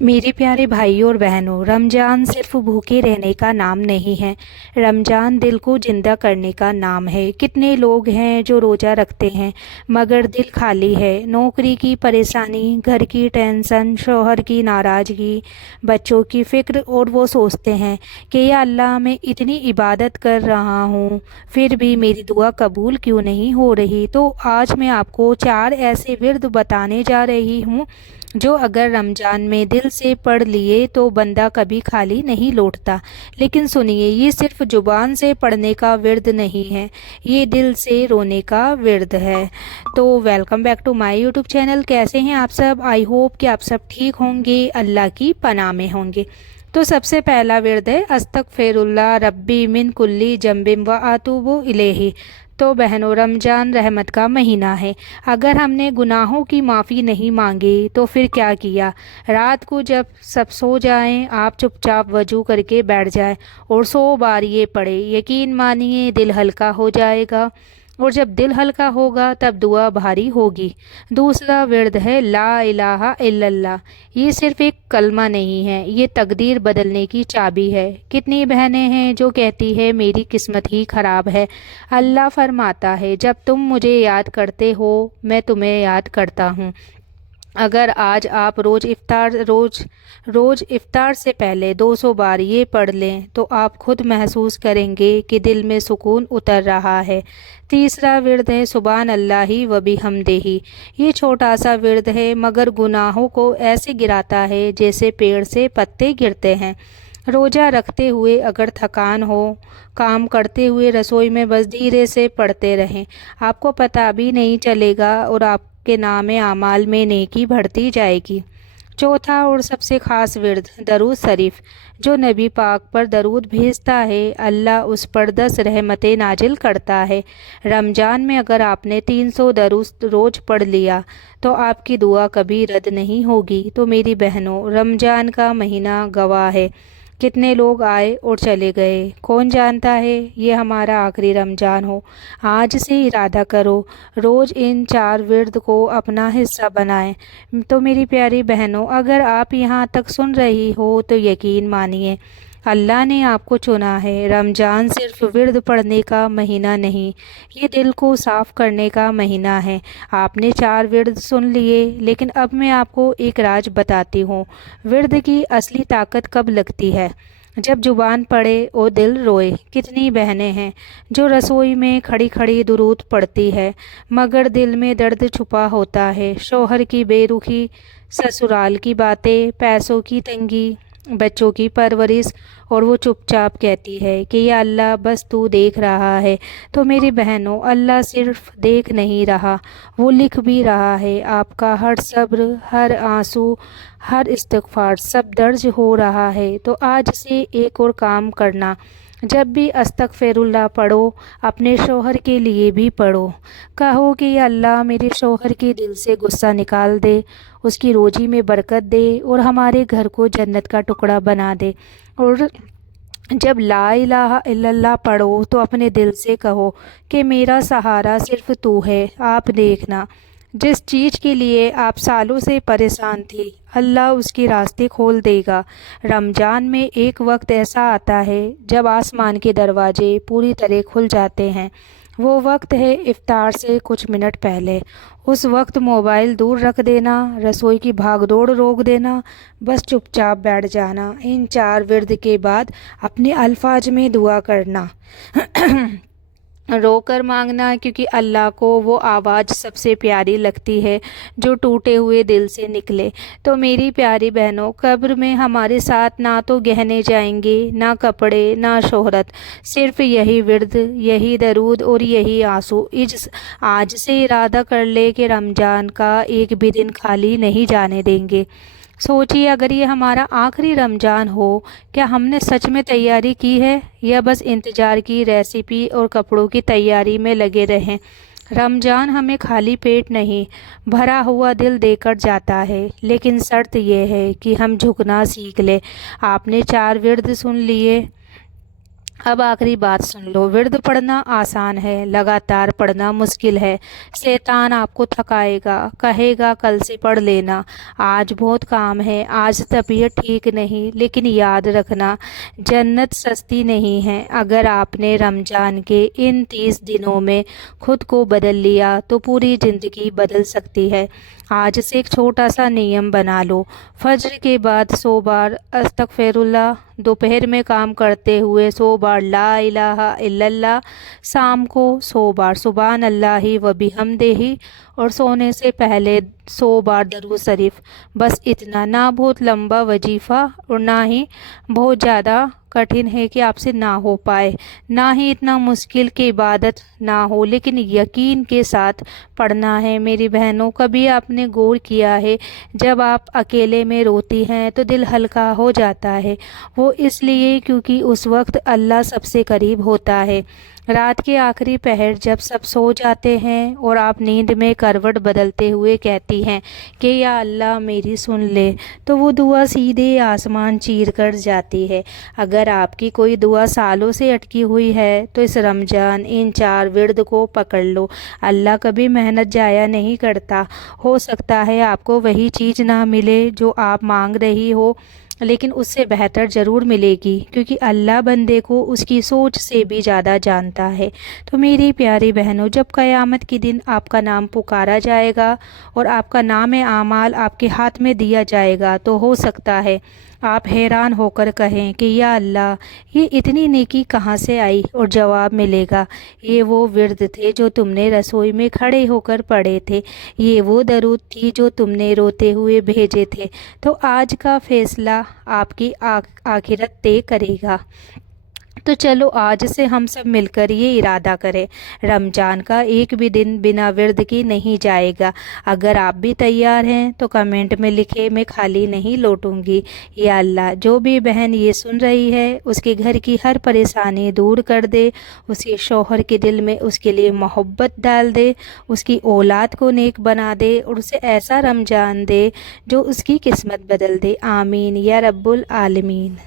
मेरे प्यारे भाइयों और बहनों, रमज़ान सिर्फ भूखे रहने का नाम नहीं है। रमज़ान दिल को ज़िंदा करने का नाम है। कितने लोग हैं जो रोज़ा रखते हैं मगर दिल खाली है। नौकरी की परेशानी, घर की टेंशन, शौहर की नाराज़गी, बच्चों की फ़िक्र, और वो सोचते हैं कि या अल्लाह, मैं इतनी इबादत कर रहा हूँ फिर भी मेरी दुआ कबूल क्यों नहीं हो रही। तो आज मैं आपको 4 ऐसे विर्द बताने जा रही हूँ जो अगर रमज़ान में दिल से पढ़ लिए तो बंदा कभी खाली नहीं लौटता। लेकिन सुनिए, ये सिर्फ ज़ुबान से पढ़ने का विर्द नहीं है, ये दिल से रोने का विर्द है। तो welcome back to my YouTube channel. कैसे हैं आप सब? आई होप कि आप सब ठीक होंगे, अल्लाह की पनाह में होंगे। तो सबसे पहला विर्द है अस्तगफिरुल्लाह रब्बी मिन कुल्ली जम्बिम व आतूबु इलैहि। तो बहनों, रमज़ान रहमत का महीना है। अगर हमने गुनाहों की माफ़ी नहीं मांगी तो फिर क्या किया। रात को जब सब सो जाएं, आप चुपचाप वजू करके बैठ जाएं और 100 बार ये पढ़े। यकीन मानिए दिल हल्का हो जाएगा, और जब दिल हल्का होगा तब दुआ भारी होगी। दूसरा विर्द है ला इलाहा इल्लल्लाह। ये सिर्फ एक कलमा नहीं है, ये तकदीर बदलने की चाबी है। कितनी बहनें हैं जो कहती है मेरी किस्मत ही ख़राब है। अल्लाह फरमाता है, जब तुम मुझे याद करते हो मैं तुम्हें याद करता हूँ। अगर आज आप रोज़ इफ्तार से पहले 200 बार ये पढ़ लें तो आप खुद महसूस करेंगे कि दिल में सुकून उतर रहा है। तीसरा विर्द है सुभान अल्लाहि व बिहम्दिही। ये छोटा सा विर्द है मगर गुनाहों को ऐसे गिराता है जैसे पेड़ से पत्ते गिरते हैं। रोज़ा रखते हुए अगर थकान हो, काम करते हुए रसोई में बस धीरे से पढ़ते रहें, आपको पता भी नहीं चलेगा और आपके नामे आमाल में नेकी बढ़ती जाएगी। चौथा और सबसे ख़ास विर्द दरूद शरीफ। जो नबी पाक पर दरूद भेजता है अल्लाह उस पर 10 रहमतें नाजिल करता है। रमज़ान में अगर आपने 300 दरूद रोज़ पढ़ लिया तो आपकी दुआ कभी रद्द नहीं होगी। तो मेरी बहनों, रमज़ान का महीना गवाह है, कितने लोग आए और चले गए, कौन जानता है ये हमारा आखिरी रमज़ान हो। आज से इरादा करो, रोज़ इन 4 विर्द को अपना हिस्सा बनाएं। तो मेरी प्यारी बहनों, अगर आप यहाँ तक सुन रही हो तो यकीन मानिए अल्लाह ने आपको चुना है। रमज़ान सिर्फ विर्द पढ़ने का महीना नहीं, ये दिल को साफ़ करने का महीना है। आपने 4 विर्द सुन लिए, लेकिन अब मैं आपको एक राज बताती हूँ। विर्द की असली ताकत कब लगती है? जब जुबान पढ़े और दिल रोए। कितनी बहनें हैं जो रसोई में खड़ी खड़ी दुरूद पढ़ती है मगर दिल में दर्द छुपा होता है। शौहर की बेरुखी, ससुराल की बातें, पैसों की तंगी, बच्चों की परवरिश, और वो चुपचाप कहती है कि या अल्लाह बस तू देख रहा है। तो मेरी बहनों, अल्लाह सिर्फ देख नहीं रहा, वो लिख भी रहा है। आपका हर सब्र, हर आंसू, हर इस्तग़फ़ार सब दर्ज हो रहा है। तो आज से एक और काम करना, जब भी अस्तगफिरुल्लाह पढ़ो अपने शौहर के लिए भी पढ़ो। कहो कि या अल्लाह मेरे शौहर के दिल से गुस्सा निकाल दे, उसकी रोज़ी में बरकत दे और हमारे घर को जन्नत का टुकड़ा बना दे। और जब ला इलाहा इल्लल्लाह पढ़ो तो अपने दिल से कहो कि मेरा सहारा सिर्फ तू है। आप देखना, जिस चीज़ के लिए आप सालों से परेशान थी अल्लाह उसके रास्ते खोल देगा। रमज़ान में एक वक्त ऐसा आता है जब आसमान के दरवाजे पूरी तरह खुल जाते हैं। वो वक्त है इफ्तार से कुछ मिनट पहले। उस वक्त मोबाइल दूर रख देना, रसोई की भागदौड़ रोक देना, बस चुपचाप बैठ जाना। इन 4 विर्द के बाद अपने अल्फाज में दुआ करना रो कर मांगना, क्योंकि अल्लाह को वो आवाज़ सबसे प्यारी लगती है जो टूटे हुए दिल से निकले। तो मेरी प्यारी बहनों, कब्र में हमारे साथ ना तो गहने जाएंगे, ना कपड़े, ना शोहरत, सिर्फ यही विर्द, यही दरूद और यही आंसू। इस आज से इरादा कर ले कि रमज़ान का एक भी दिन खाली नहीं जाने देंगे। सोचिए, अगर ये हमारा आखिरी रमज़ान हो, क्या हमने सच में तैयारी की है या बस इंतज़ार की रेसिपी और कपड़ों की तैयारी में लगे रहें। रमज़ान हमें खाली पेट नहीं, भरा हुआ दिल देकर जाता है, लेकिन शर्त यह है कि हम झुकना सीख लें। आपने 4 विर्द सुन लिए, अब आखिरी बात सुन लो, विर्द पढ़ना आसान है, लगातार पढ़ना मुश्किल है। शैतान आपको थकाएगा, कहेगा कल से पढ़ लेना, आज बहुत काम है, आज तबीयत ठीक नहीं। लेकिन याद रखना, जन्नत सस्ती नहीं है। अगर आपने रमज़ान के इन 30 दिनों में खुद को बदल लिया तो पूरी ज़िंदगी बदल सकती है। आज से एक छोटा सा नियम बना लो, फज्र के बाद 100 बार अस्तगफिरुल्लाह, दोपहर में काम करते हुए 100 बार ला इलाहा इल्लल्लाह, शाम को 100 बार सुभान अल्लाहि व बिहम्दिही, और सोने से पहले 100 बार दरूद शरीफ। बस इतना, ना बहुत लंबा वजीफ़ा और ना ही बहुत ज़्यादा कठिन है कि आपसे ना हो पाए, ना ही इतना मुश्किल कि इबादत ना हो, लेकिन यकीन के साथ पढ़ना है। मेरी बहनों, कभी आपने गौर किया है, जब आप अकेले में रोती हैं तो दिल हल्का हो जाता है? वो इसलिए क्योंकि उस वक्त अल्लाह सबसे करीब होता है। रात के आखिरी पहर जब सब सो जाते हैं और आप नींद में करवट बदलते हुए कहती हैं कि या अल्लाह मेरी सुन ले, तो वो दुआ सीधे आसमान चीर कर जाती है। अगर आपकी कोई दुआ सालों से अटकी हुई है तो इस रमज़ान इन 4 विर्द को पकड़ लो। अल्लाह कभी मेहनत जाया नहीं करता। हो सकता है आपको वही चीज़ ना मिले जो आप मांग रही हो, लेकिन उससे बेहतर ज़रूर मिलेगी, क्योंकि अल्लाह बंदे को उसकी सोच से भी ज़्यादा जानता है। तो मेरी प्यारी बहनों, जब क़यामत के दिन आपका नाम पुकारा जाएगा और आपका नाम आमाल आपके हाथ में दिया जाएगा, तो हो सकता है आप हैरान होकर कहें कि या अल्लाह, ये इतनी नेकी कहाँ से आई? और जवाब मिलेगा, ये वो विर्द थे जो तुमने रसोई में खड़े होकर पढ़े थे, ये वो दरूद थी जो तुमने रोते हुए भेजे थे। तो आज का फैसला आपकी आखिरत तय करेगा। तो चलो आज से हम सब मिलकर ये इरादा करें, रमज़ान का एक भी दिन बिना विर्द की नहीं जाएगा। अगर आप भी तैयार हैं तो कमेंट में लिखें, मैं खाली नहीं लौटूंगी। या अल्लाह, जो भी बहन ये सुन रही है उसके घर की हर परेशानी दूर कर दे, उसके शौहर के दिल में उसके लिए मोहब्बत डाल दे, उसकी औलाद को नेक बना दे और उसे ऐसा रमज़ान दे जो उसकी किस्मत बदल दे। आमीन या रब्बुल आलमीन।